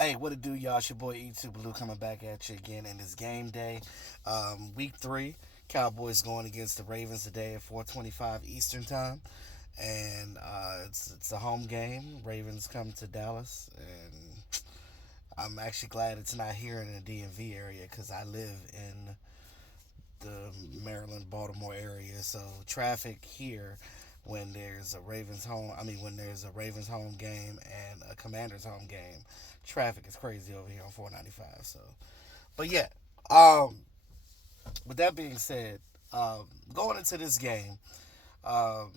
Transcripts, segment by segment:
Hey, what it do, y'all? It's your boy E2 Blue coming back at you again, and it's game day. Week 3, Cowboys going against the Ravens today at 4:25 Eastern time, and it's a home game. Ravens come to Dallas, and I'm actually glad it's not here in the DMV area because I live in the Maryland, Baltimore area. So traffic here when there's a Ravens home game and a Commanders home game, traffic is crazy over here on 495. So, but yeah, um, with that being said, going into this game, um,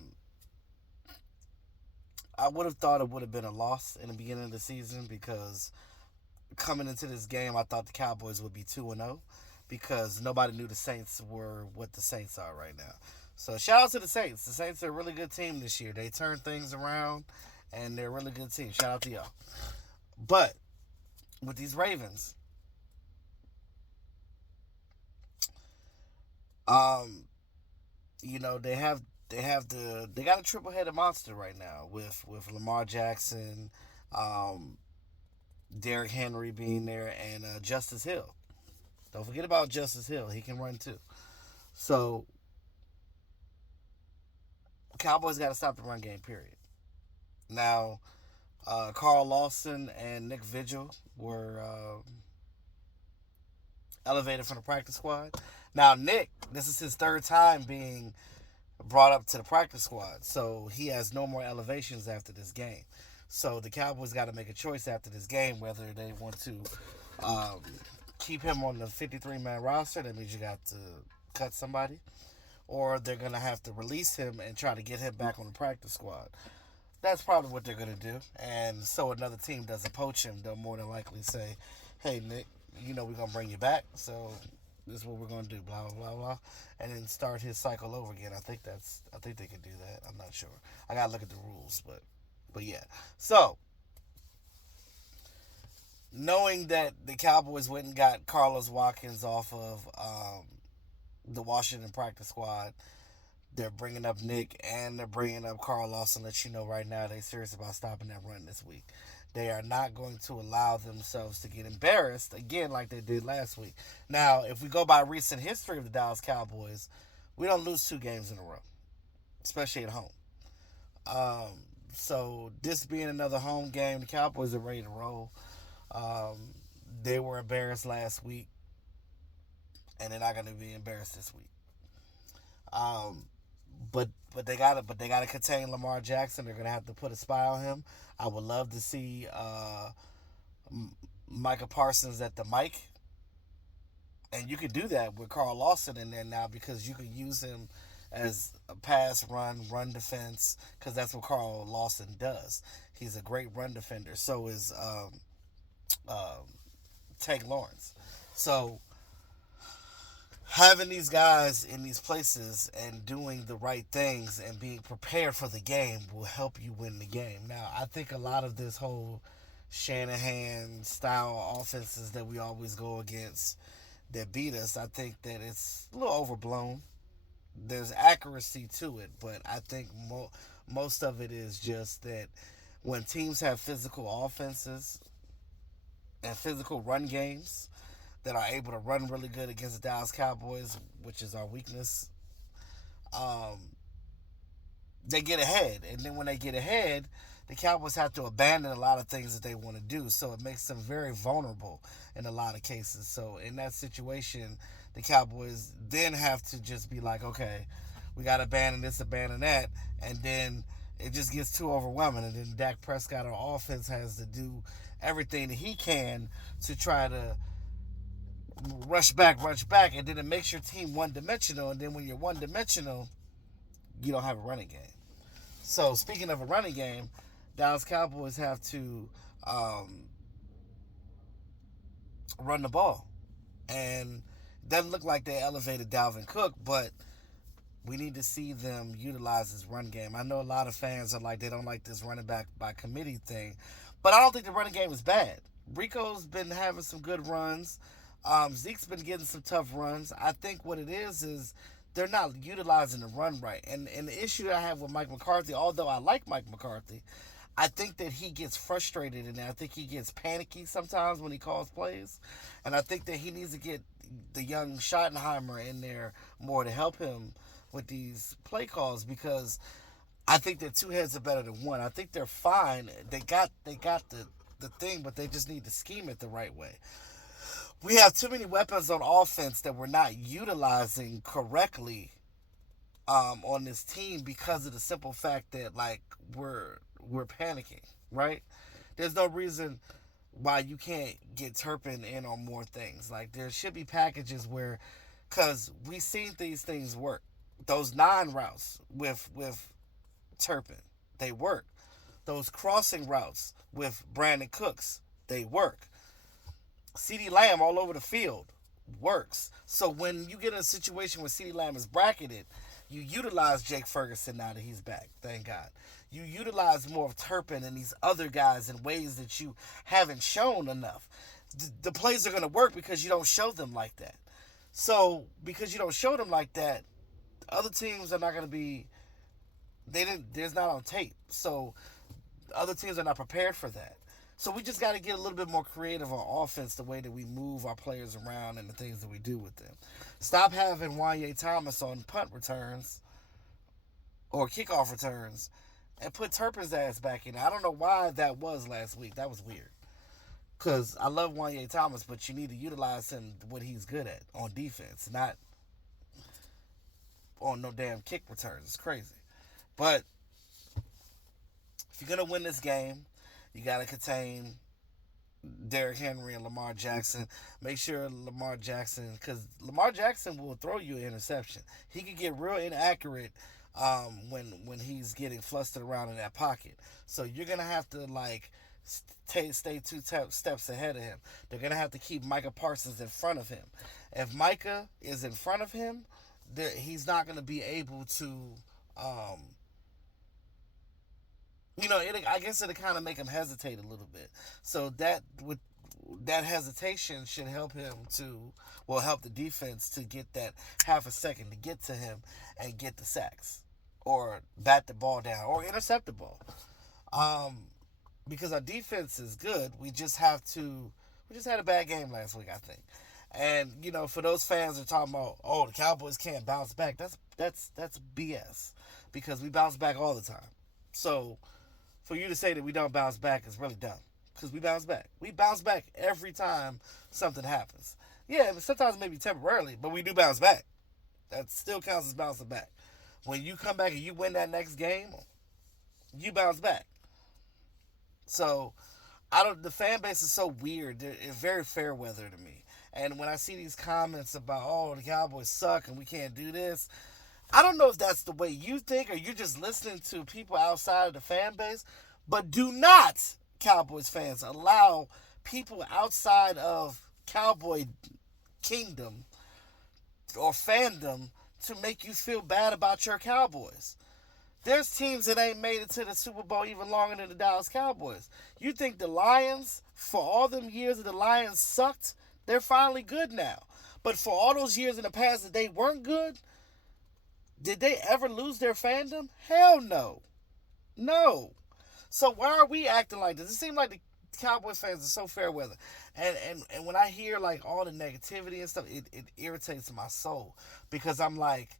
I would have thought it would have been a loss in the beginning of the season because coming into this game, I thought the Cowboys would be 2-0 because nobody knew the Saints were what the Saints are right now. So shout out to the Saints. The Saints are a really good team this year. They turned things around, and they're a really good team. Shout out to y'all. But with these Ravens, um, they got a triple headed monster right now with Lamar Jackson, um, Derrick Henry being there, and Justice Hill. Don't forget about Justice Hill. He can run too. So Cowboys got to stop the run game. Period. Now, Carl Lawson and Nick Vigil were elevated from the practice squad. Now, Nick, this is his third time being brought up to the practice squad, so he has no more elevations after this game. So the Cowboys got to make a choice after this game whether they want to um, keep him on the 53-man roster. That means you got to cut somebody, or they're gonna have to release him and try to get him back on the practice squad. That's probably what they're gonna do. And so another team doesn't poach him, they'll more than likely say, "Hey Nick, we're gonna bring you back. So this is what we're gonna do." Blah blah blah blah, and then start his cycle over again. I think they can do that. I'm not sure. I gotta look at the rules, but yeah. So knowing that the Cowboys went and got Carlos Watkins off of the Washington practice squad, they're bringing up Nick and they're bringing up Carl Lawson. Let you know right now they're serious about stopping that run this week. They are not going to allow themselves to get embarrassed again like they did last week. Now, if we go by recent history of the Dallas Cowboys, we don't lose 2 games in a row, especially at home. Um, so this being another home game, the Cowboys are ready to roll. Um, they were embarrassed last week, and they're not going to be embarrassed this week. Um, but they gotta contain Lamar Jackson. They're gonna have to put a spy on him. I would love to see Micah Parsons at the mic, and you can do that with Carl Lawson in there now because you can use him as a pass run defense because that's what Carl Lawson does. He's a great run defender. So is um, Tank Lawrence. So having these guys in these places and doing the right things and being prepared for the game will help you win the game. Now, I think a lot of this whole Shanahan style offenses that we always go against that beat us, I think that it's a little overblown. There's accuracy to it, but I think most of it is just that when teams have physical offenses and physical run games that are able to run really good against the Dallas Cowboys, which is our weakness, um, they get ahead. And then when they get ahead, the Cowboys have to abandon a lot of things that they want to do. So it makes them very vulnerable in a lot of cases. So in that situation, the Cowboys then have to just be like, okay, we got to abandon this, abandon that. And then it just gets too overwhelming. And then Dak Prescott on offense has to do everything that he can to try to rush back, and then it makes your team one dimensional. And then when you're one dimensional, you don't have a running game. So speaking of a running game, Dallas Cowboys have to um, run the ball, and it doesn't look like they elevated Dalvin Cook, but we need to see them utilize this run game. I know a lot of fans are like they don't like this running back by committee thing, but I don't think the running game is bad. Rico's been having some good runs. Zeke's been getting some tough runs. I think what it is they're not utilizing the run right. And the issue that I have with Mike McCarthy, although I like Mike McCarthy, I think that he gets frustrated and I think he gets panicky sometimes when he calls plays. And I think that he needs to get the young Schottenheimer in there more to help him with these play calls because I think that two heads are better than one. I think they're fine. They got the thing, but they just need to scheme it the right way. We have too many weapons on offense that we're not utilizing correctly on this team because of the simple fact that like we're panicking, right? There's no reason why you can't get Turpin in on more things. Like there should be packages where, cause we seen these things work. Those nine routes with Turpin, they work. Those crossing routes with Brandon Cooks, they work. CeeDee Lamb all over the field works. So when you get in a situation where CeeDee Lamb is bracketed, you utilize Jake Ferguson now that he's back. Thank God. You utilize more of Turpin and these other guys in ways that you haven't shown enough. The plays are going to work because you don't show them like that. So because you don't show them like that, other teams are not going to be. They didn't. There's not on tape. So other teams are not prepared for that. So we just got to get a little bit more creative on offense, the way that we move our players around and the things that we do with them. Stop having Wanye Thomas on punt returns or kickoff returns and put Turpin's ass back in. I don't know why that was last week. That was weird. Because I love Wanye Thomas, but you need to utilize him what he's good at on defense, not on no damn kick returns. It's crazy. But if you're going to win this game, you got to contain Derrick Henry and Lamar Jackson. Make sure Lamar Jackson, because Lamar Jackson will throw you an interception. He can get real inaccurate when he's getting flustered around in that pocket. So you're gonna have to like stay two steps ahead of him. They're gonna have to keep Micah Parsons in front of him. If Micah is in front of him, he's not gonna be able to. I guess it'll kind of make him hesitate a little bit. So that hesitation should help him help the defense to get that half a second to get to him and get the sacks or bat the ball down or intercept the ball. Because our defense is good, we just had a bad game last week, I think. And for those fans that are talking about, oh, the Cowboys can't bounce back, that's BS because we bounce back all the time. So for you to say that we don't bounce back is really dumb because we bounce back. We bounce back every time something happens. Yeah, sometimes maybe temporarily, but we do bounce back. That still counts as bouncing back. When you come back and you win that next game, you bounce back. So the fan base is so weird. It's very fair weather to me. And when I see these comments about, oh, the Cowboys suck and we can't do this, I don't know if that's the way you think or you're just listening to people outside of the fan base, but do not, Cowboys fans, allow people outside of Cowboy kingdom or fandom to make you feel bad about your Cowboys. There's teams that ain't made it to the Super Bowl even longer than the Dallas Cowboys. You think the Lions, for all them years that the Lions sucked, they're finally good now. But for all those years in the past that they weren't good, did they ever lose their fandom? Hell no. No. So why are we acting like this? It seems like the Cowboys fans are so fair weather. And when I hear like all the negativity and stuff, it irritates my soul. Because I'm like,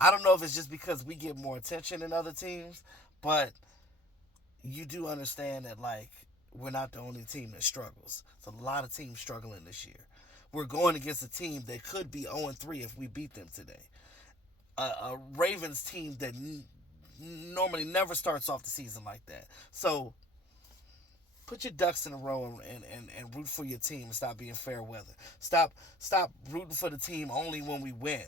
I don't know if it's just because we get more attention than other teams, but you do understand that like we're not the only team that struggles. There's a lot of teams struggling this year. We're going against a team that could be 0-3 if we beat them today. A Ravens team that normally never starts off the season like that. So put your ducks in a row and root for your team and stop being fair weather. Stop rooting for the team only when we win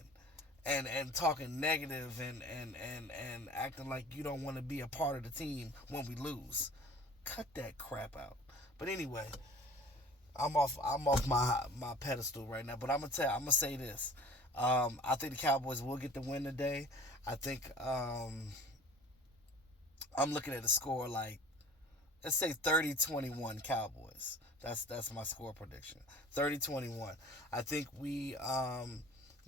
and talking negative and acting like you don't want to be a part of the team when we lose. Cut that crap out. But anyway, I'm off my pedestal right now. But I'm gonna say this. I think the Cowboys will get the win today. I think I'm looking at the score like, let's say 30-21 Cowboys. That's my score prediction. 30-21. I think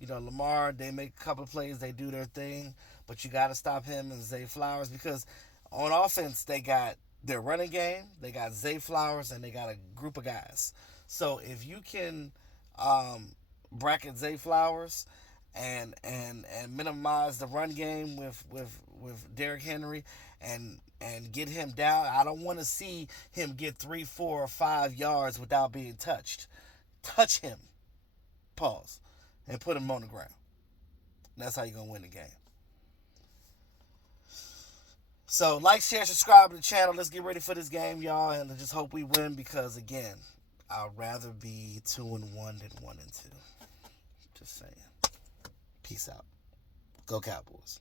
Lamar, they make a couple of plays, they do their thing, but you got to stop him and Zay Flowers because on offense they got Their running game, they got Zay Flowers and they got a group of guys. So if you can bracket Zay Flowers and minimize the run game with Derrick Henry and get him down, I don't want to see him get 3, 4, or 5 yards without being touched. Touch him, pause, and put him on the ground. That's how you're gonna win the game. So, like, share, subscribe to the channel. Let's get ready for this game, y'all, and I just hope we win because, again, I'd rather be 2-1 than 1-2. Just saying. Peace out. Go Cowboys.